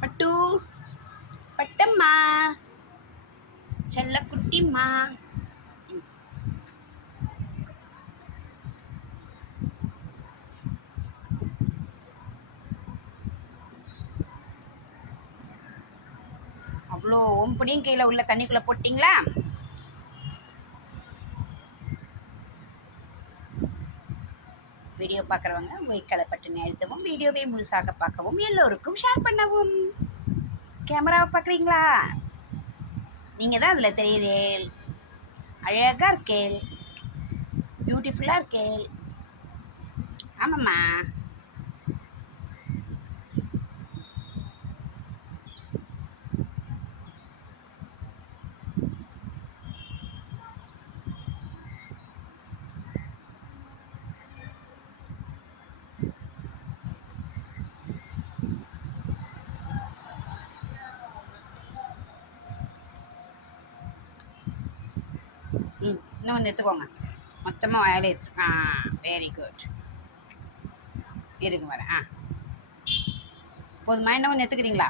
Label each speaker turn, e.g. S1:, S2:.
S1: பட்டு. பட்டம்மா. செல்ல குட்டிம்மா அவ்வளோ ஒம்படியும் கீழே உள்ள தண்ணிக்குள்ளே போட்டிங்களா? வீடியோ பார்க்குறவங்க ஒய்க்கலை பட்டுன்னு எழுத்தவும் வீடியோவை முழுசாக பார்க்கவும் எல்லோருக்கும் ஷேர் பண்ணவும். கேமராவை பார்க்குறீங்களா? நீங்கள் தான் அதில் தெரியுறேள் அழகாக இருக்கேள் பியூட்டிஃபுல்லாக இருக்கேள் ஆமாம்மா. ம் இன்னும் கொஞ்சம் எடுத்துக்கோங்க. மொத்தமாக வயலே எடுத்து ஆ வெரி குட் இருக்கு வரேன் ஆ. போதுமா? இன்னும் கொஞ்சம் எடுத்துக்கிறீங்களா?